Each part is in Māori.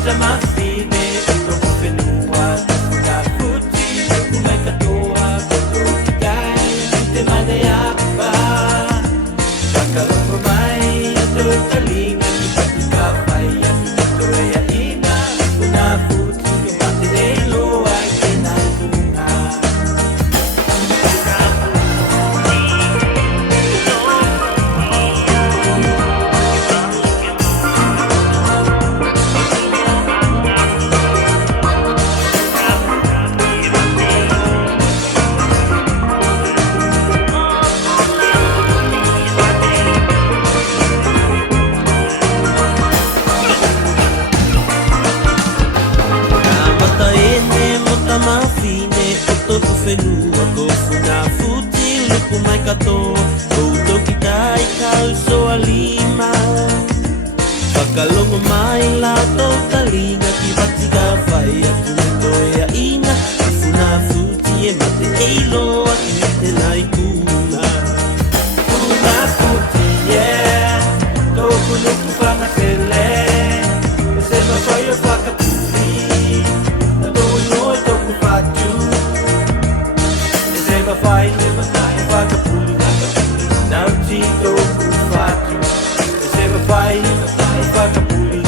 Mafine, toko whenua, ngā puti, mai katoa, koto ki kai, te mane apa. Whakaloko mai, ato talinga, ki pati ka whai, aki kato ea ina, ngā puti, o mate e loa, ke nai kunga. Mafine, o toko whenua, ko funa futi, luku mai katoa, koutou ki tai kau soa lima. Whakalongo mai lātou talinga, ki wati ka whai atu me toi a ina, ki funa futi e mate eiloa, ki te nai kuna. Funa futi, yeah, tōku nuku whangawhele, e se mawhai o whakapuri. Vai, whakapuri, nau tiko whatu. Sewa whai, whakapuri,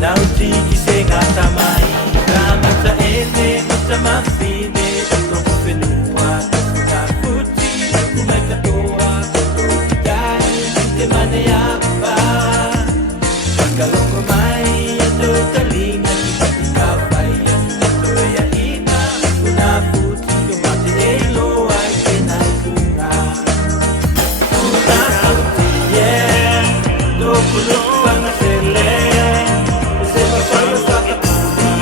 nau tiki se ngata mai. Ka mata ene, mata mawhine, toko whenua, ngā puti, mai katoa, koto ki kai, te mane apa. Whakaloko mai, ato talinga, ki pati ka whai, aki kato ea ina, ngā puti, o mate e loa, ke nai kunga. Ngā puti, yeah, tōku nuku whangawhele, e se mawhai o whakapuri,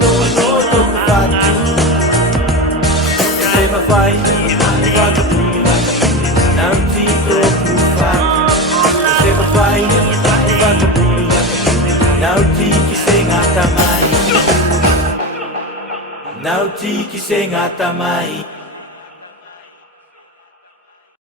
tō no tōku whatu. E se mawhai o whakapuri, nau ti tōku whatu. E se mawhai o whakapuri, nau ti ki se ngata mai. Nau tiki se ngata mai.